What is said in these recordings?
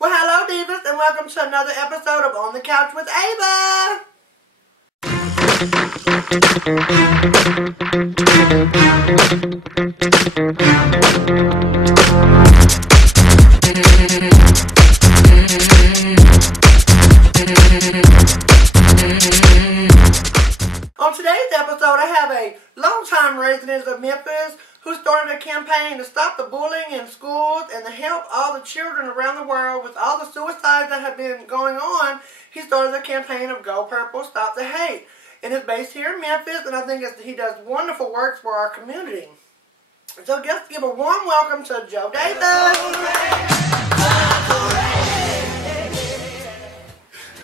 Well, hello, Divas, and welcome to another episode of On the Couch with Ava. On today's episode, I have a longtime resident of Memphis who started a campaign to stop the bullying in schools and to help all the children around the world with all the suicides that have been going on. He started a campaign of Go Purple, Stop the Hate. And it's based here in Memphis, and I think he does wonderful work for our community. So let's give a warm welcome to Joe Davis.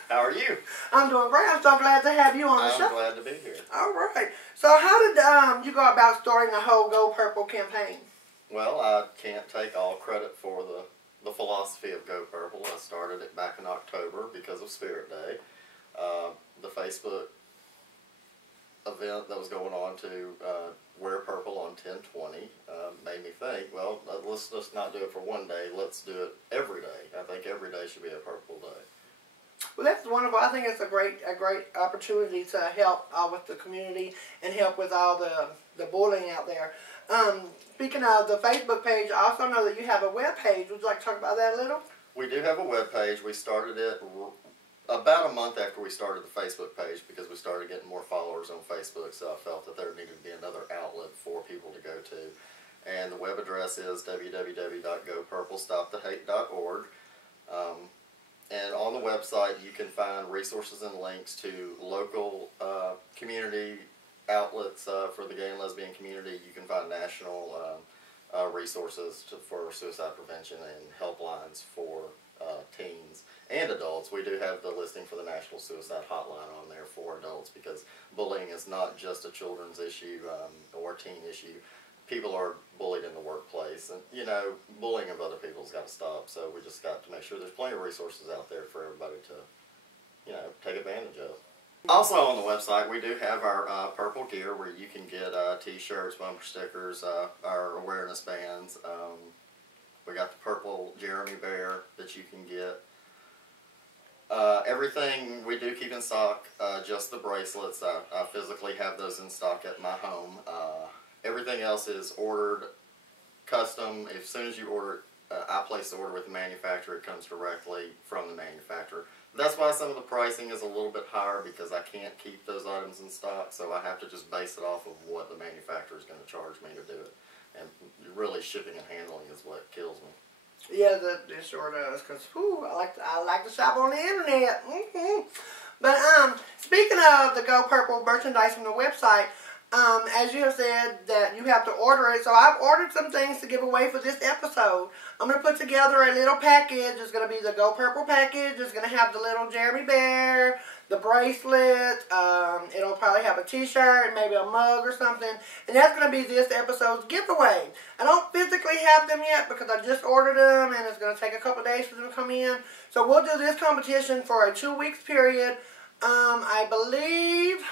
How are you? I'm doing great. I'm so glad to have you on the show. I'm glad to be here. All right. So how did you go about starting the whole Go Purple campaign? Well, I can't take all credit for the philosophy of Go Purple. I started it back in October because of Spirit Day. The Facebook event that was going on to wear purple on 10/20 made me think, well, let's just not do it for one day. Let's do it every day. I think every day should be a purple day. Well, that's wonderful. I think it's a great opportunity to help with the community and help with all the bullying out there. Speaking of the Facebook page, I also know that you have a web page. Would you like to talk about that a little? We do have a web page. We started it about a month after we started the Facebook page because we started getting more followers on Facebook, so I felt that there needed to be another outlet for people to go to. And the web address is www.gopurplestopthehate.org. And on the website you can find resources and links to local community outlets for the gay and lesbian community. You can find national resources for suicide prevention and helplines for teens and adults. We do have the listing for the National Suicide Hotline on there for adults because bullying is not just a children's issue or teen issue. People are bullied in the workplace, and bullying of other people's got to stop. So we just got to make sure there's plenty of resources out there for everybody to take advantage of. Also on the website we do have our purple gear where you can get t-shirts, bumper stickers, our awareness bands. We got the purple Jeremy Bear that you can get. Everything we do keep in stock, just the bracelets. I physically have those in stock at my home. Everything else is ordered custom. As soon as you order it, I place the order with the manufacturer. It comes directly from the manufacturer. That's why some of the pricing is a little bit higher because I can't keep those items in stock, so I have to just base it off of what the manufacturer is going to charge me to do it. And really shipping and handling is what kills me. Yeah, it sure does. Cause I like to shop on the internet. But speaking of the Go Purple merchandise from the website, as you have said that you have to order it, so I've ordered some things to give away for this episode. I'm going to put together a little package. It's going to be the Go Purple package. It's going to have the little Jeremy Bear, the bracelet. It'll probably have a t-shirt, maybe a mug or something. And that's going to be this episode's giveaway. I don't physically have them yet because I just ordered them and it's going to take a couple of days for them to come in. So we'll do this competition for a 2 weeks period. I believe...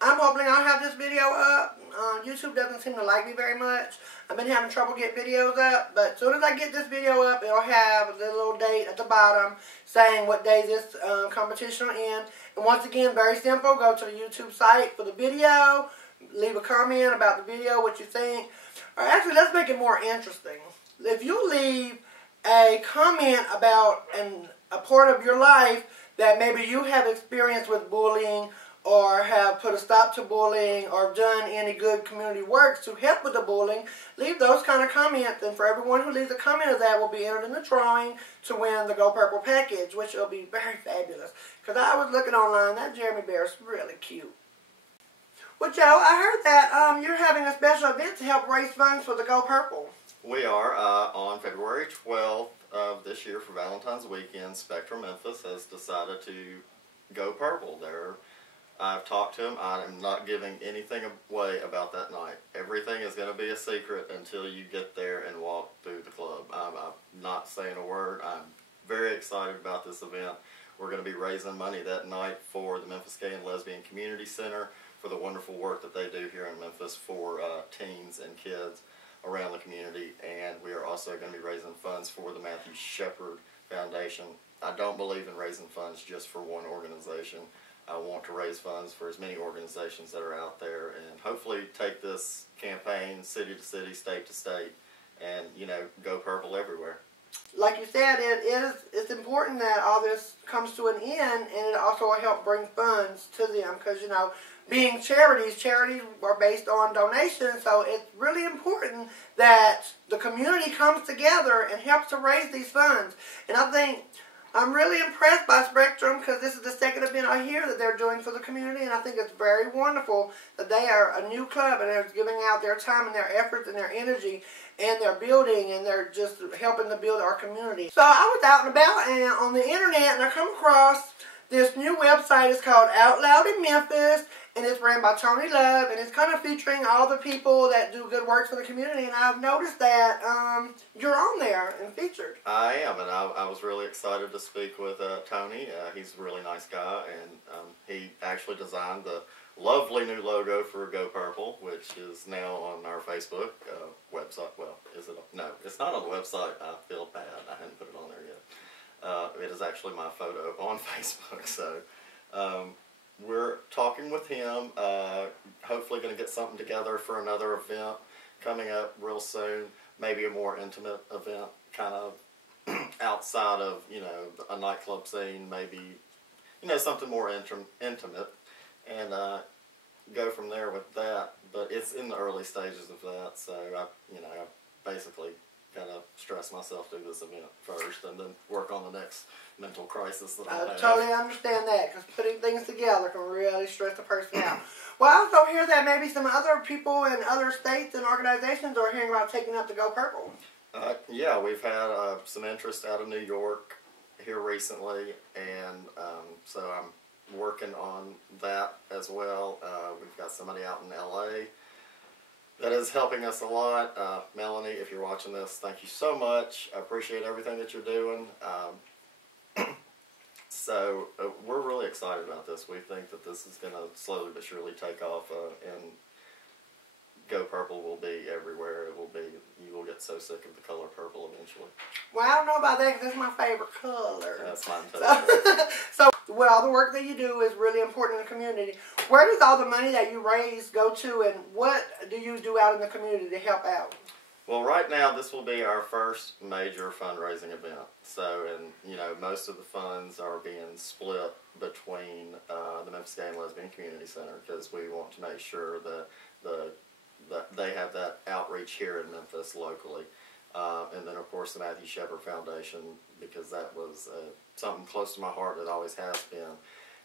I'm hoping I'll have this video up. YouTube doesn't seem to like me very much. I've been having trouble getting videos up, but as soon as I get this video up, it'll have the little date at the bottom saying what day this competition will end. And once again, very simple. Go to the YouTube site for the video. Leave a comment about the video, what you think. Or actually, let's make it more interesting. If you leave a comment about a part of your life that maybe you have experienced with bullying, or have put a stop to bullying, or done any good community works to help with the bullying, leave those kind of comments, and for everyone who leaves a comment of that will be entered in the drawing to win the Go Purple package, which will be very fabulous. Because I was looking online, that Jeremy Bear is really cute. Well, Joe, I heard that you're having a special event to help raise funds for the Go Purple. We are on February 12th of this year for Valentine's weekend. Spectrum Memphis has decided to go purple. I've talked to him. I am not giving anything away about that night. Everything is going to be a secret until you get there and walk through the club. I'm not saying a word. I'm very excited about this event. We're going to be raising money that night for the Memphis Gay and Lesbian Community Center for the wonderful work that they do here in Memphis for teens and kids. around the community, and we are also going to be raising funds for the Matthew Shepard Foundation. I don't believe in raising funds just for one organization. I want to raise funds for as many organizations that are out there, and hopefully take this campaign city to city, state to state, and go purple everywhere. Like you said, it's important that all this comes to an end, and it also will help bring funds to them, because being charities are based on donations, so it's really important that the community comes together and helps to raise these funds. And I think I'm really impressed by Spectrum, because this is the second event I hear that they're doing for the community, and I think it's very wonderful that they are a new club and they're giving out their time and their efforts and their energy and their building, and they're just helping to build our community. So I was out and about and on the internet, and I come across this new website. It's called Out Loud in Memphis, and it's ran by Tony Love, and it's kind of featuring all the people that do good work for the community. And I've noticed that you're on there and featured. I am, and I was really excited to speak with Tony. He's a really nice guy, and he actually designed the lovely new logo for Go Purple, which is now on our Facebook website. Well, is it? No, it's not on the website. I feel bad. I hadn't put it on there yet. It is actually my photo on Facebook. So we're talking with him. Hopefully going to get something together for another event coming up real soon. Maybe a more intimate event, kind of outside of a nightclub scene. Maybe something more intimate. And go from there with that, but it's in the early stages of that, so I basically gotta stress myself through this event first, and then work on the next mental crisis that I have. Totally understand that, because putting things together can really stress the person out. Well, I also hear that maybe some other people in other states and organizations are hearing about taking up the Go Purple. Yeah, we've had some interest out of New York here recently, and so I'm working on that as well. We've got somebody out in LA that is helping us a lot. Melanie, if you're watching this, thank you so much. I appreciate everything that you're doing. So we're really excited about this. We think that this is going to slowly but surely take off, and Go Purple will be everywhere. You will get so sick of the color purple eventually. Well, I don't know about that, because that's my favorite color. That's mine too. So, well, the work that you do is really important in the community. Where does all the money that you raise go to, and what do you do out in the community to help out? Well, right now, this will be our first major fundraising event. So, and most of the funds are being split between the Memphis Gay and Lesbian Community Center, because we want to make sure that they have that outreach here in Memphis locally. And then, of course, the Matthew Shepard Foundation, because that was something close to my heart. It always has been.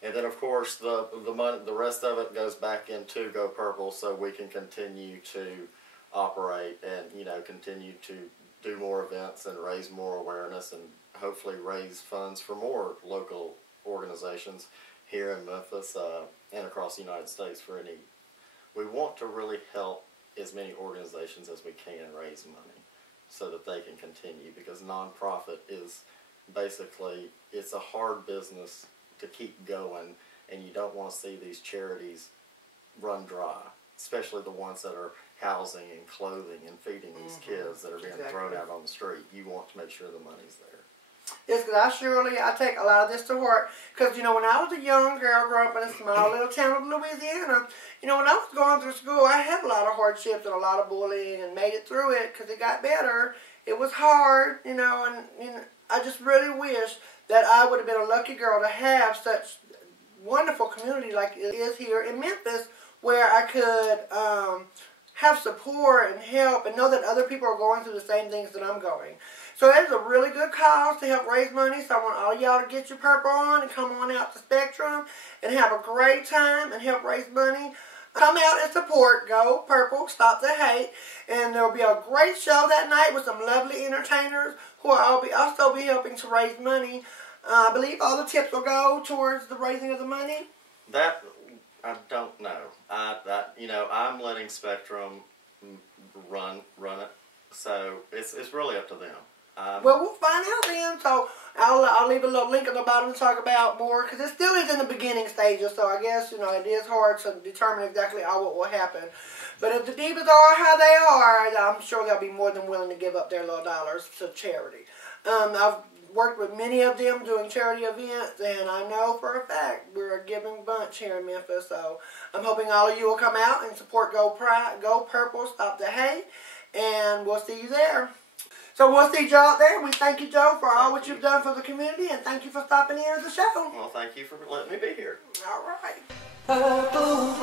And then, of course, the money, the rest of it goes back into Go Purple, so we can continue to operate and continue to do more events and raise more awareness, and hopefully raise funds for more local organizations here in Memphis and across the United States for any. We want to really help as many organizations as we can raise money so that they can continue, because nonprofit is basically, it's a hard business to keep going, and you don't want to see these charities run dry, especially the ones that are housing and clothing and feeding these kids that are being thrown out on the street. You want to make sure the money's there. Yes, because I take a lot of this to heart. Because, when I was a young girl growing up in a small little town of Louisiana, when I was going through school, I had a lot of hardships and a lot of bullying, and made it through it because it got better. It was hard, and I just really wish that I would have been a lucky girl to have such wonderful community like it is here in Memphis, where I could have support and help and know that other people are going through the same things that I'm going. So it's a really good cause to help raise money. So I want all y'all to get your purple on and come on out to Spectrum and have a great time and help raise money. Come out and support Go Purple, Stop the Hate. And there will be a great show that night with some lovely entertainers who will also be helping to raise money. I believe all the tips will go towards the raising of the money. That, I don't know. I'm letting Spectrum run it. So it's really up to them. Well, we'll find out then. So I'll leave a little link at the bottom to talk about more, because it still is in the beginning stages. So I guess, it is hard to determine exactly what will happen. But if the Divas are how they are, I'm sure they'll be more than willing to give up their little dollars to charity. I've worked with many of them doing charity events, and I know for a fact we're a giving bunch here in Memphis. So I'm hoping all of you will come out and support Go Purple, Stop the Hate, and we'll see you there. So we'll see Joe out there. We thank you, Joe, for all what you've done for the community, and thank you for stopping in at the show. Well, thank you for letting me be here. All right. Purple